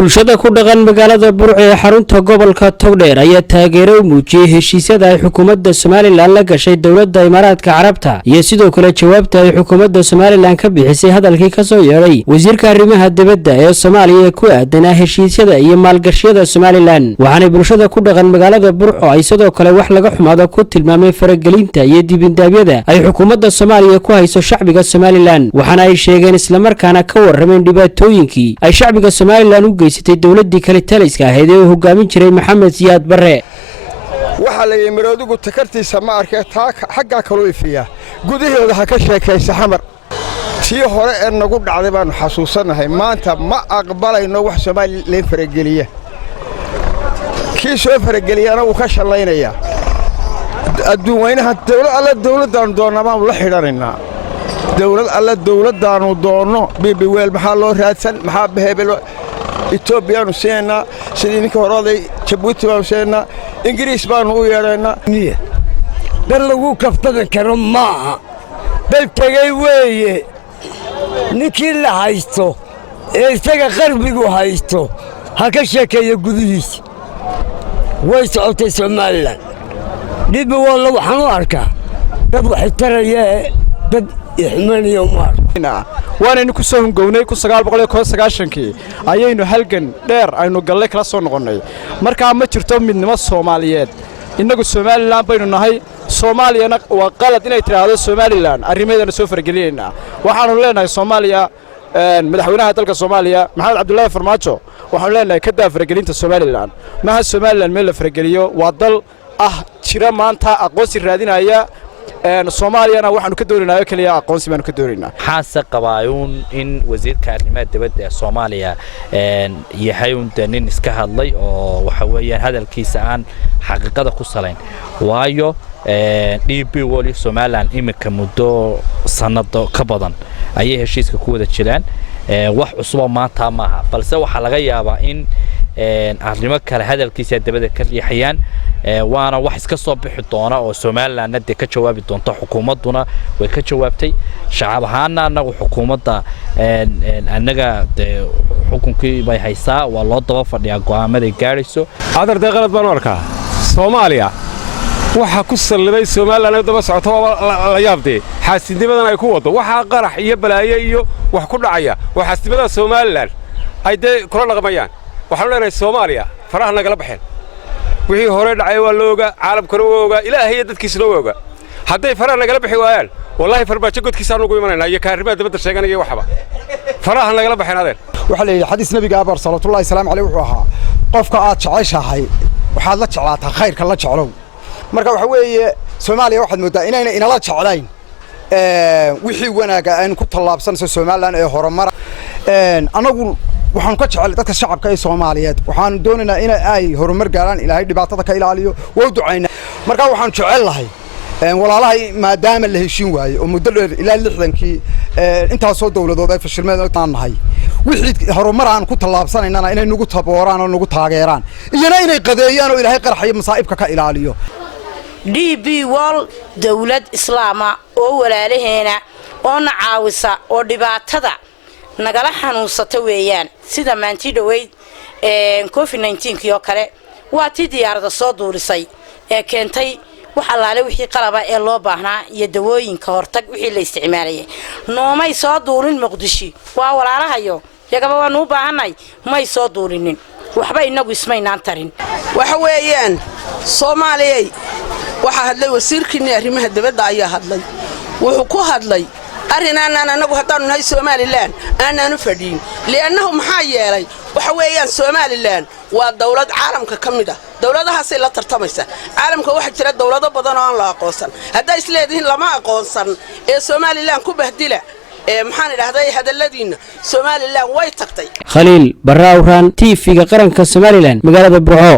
bulshada ku dhaqan magaalada Burco ee xarunta gobolka Togdheer ayaa taageero u muujiyay heshiisyada ay xukuumadda Soomaaliland la gashay dawladda Imaaraadka Carabta iyo sidoo kale jawaabta ay xukuumadda Soomaaliland ka bixisay hadalkii ka soo yeeray wasiirka arrimaha dibadda ee Soomaaliya ee ku aadanaa heshiisyada iyo maalgashiyada Soomaaliland waxaana bulshada ku dhaqan magaalada Burco ay sidoo kale wax laga xumaado ku tilmaamay faragelinta iyo dibindaabyada ay xukuumadda Soomaaliya ku hayso shacbiga Soomaaliland waxaana ay sheegeen isla markaana ka warrameen dhibaatooyinkii ay shacbiga Soomaaliland u geysatay dawladii kale taliska ahayd ee uu hogaamin jiray Maxamed Siyaad Barre waxa la yimaadugu takartiisa ma arkay taa xagga kale ifiya gudaheeda ha ka sheekaysa xamar tii hore ee nagu dhacday baan xasuusanahay maanta ma aqbalayno wax Soomaaliland farageliya kii soo farageliyana uu ka shalaynaya adduunweynaha dawladdan doonama la xidhanayna dawladdaanu doono bibi weel maxaa loo raadsan maxaa behebel Ethiopia seena sidii ninka horooday Djibouti baan seena Ingiriis baan u yeeranaa dad lagu kaftan karo maaha dad tagay weeye ninkii la haysto ee isaga qarbigu haysto ha ka sheekeeyo gudihiisa way socotay Soomaaliland dib walba waxaan u arkaa dad wax taraya dad ihmaaniyo maar waanaynu ku soo hungownay 1990kii ayaynu halgan dheer aynu galay kala soo noqonay marka ma jirto midnimo Soomaaliyeed inagu Soomaaliland baynu nahay Soomaaliyana waa qalad inay tiraahdo Soomaaliland arrimeedana soo fargeliyayna waxaanu leenahay Soomaaliya madaxweynaha dalka Soomaaliya Maxamed Cabdullaahi Farmaajo waxaanu leenahay ka daa fargelinta Soomaaliland ma Soomaaliland meel la fargeliyo waa dal jira maanta aqoonsi raadinaya Soomaaliyana waxaanu ka doonaynaa kaliya aqoonsi baan ka doonaynaa xaasa qabaayun in wasiirka arrimaha dibadda ee Soomaaliya yahay nin iska hadlay oo waxa weeyaan hadalkiisa aan xaqiiqada ku salayn waayo DP wali Soomaaliland imika muddo sanado ka badan ayay heshiiska ku wada jiraan wax cusub maanta maaha balse waxa laga yaabaa in arrimo kale hadalkiisa dibadda ka leexiyaan waana wax iska soo bixi doona oo Soomaaliland ka jawaabi doonto xukuumaduna way ka jawaabtay shacab ahaana anagu xukuumadda anaga xukunkii bay haysaa waa loo daba fadhiyaa go'aamada gaarayso adarda qalad baan arkaa Soomaaliya waxa ku saliday Soomaaliland daba socoto la yaabtay xaasidimadan ay ku wado waxa qarax iyo balaayo iyo wax ku dhacaya waxa xaasibada Soomaaliland ay kula dhaqmayaan waxaan leenahay Soomaaliya faraha nagala baxeen wixii hore dhacay waa looga caalamkana ooga ilaahay dadkiisna ooga haday faraha nagala bixi waayaan wallahi Farmaajo godkiisa aanu ugu imanayna iyo kaarimaha dibadda sheeganaya waxba faraha nagala baxeen adeen waxa la yiraahdaa xadiis nabiga abar sallallahu alayhi wasallam wuxuu ahaa qofka aad jeceshahay waxaad la jeclaataa khayrka la jeclow marka waxa weeye Soomaaliya waxaad moodaa inayna inala jeclayn wixii wanaaga aan ku talaabsanayso Soomaaliland ee horumar anagu waxaan ka jecel dadka shacabka ee Soomaaliyeed waxaan doonaynaa in ay horumar gaaraan ilaahay dhibaatada ka ilaaliyo waa ducayna marka waxaan jecelahay walaalahay maadaama la heshiin waayo oo muddo dheer ilaa 60kii intaas soo dawladood ay fashilmeen nahay wixii horumar aan ku talaabsanaynaa inay nagu tabooraan oo nagu taageeraan iyana inay qadeeyaan oo ilaahay qarxiyo masaa'ibka ka ilaaliyo DP wal dawlad islaama oo walaalaheena oo nacaawisa oo dhibaatada nagala xanuunsata weeyaan sida maantii dhaweyd COVID-19 oo kale waa tii diyaarada soo duurisay ee keentay waxa laale wixii qalaba ee loo baahnaa iyo dawooyinka hortag wixii la isticmaalayay noomay soo duurin Muqdisho waa walaalahayo yagaba waan u baahanay may soo duurinin waxba inagu ismaynaan tarin waxa weeyaan Soomaaliyeey waxa hadlay wasiirkii arrimaha dibadda ayaa hadlay wuxuu ku hadlay arrinaan anagu hadaan nahay Soomaaliland aanu fadhiin leeyahay maxaa yeelay waxa weeyaan Soomaaliland waa dawlad caalamka kamid ah dawladahaas la tartamaysa caalamka waxa jira dawlado badan oo aan la aqoonsan haday isleedihiin lama aqoonsan ee Soomaaliland ku bahdila maxaan idhaahday hadaladiina Soomaaliland way tagtay Khaliil Barrawran TV-ga qaranka Soomaaliland magaalada Burco.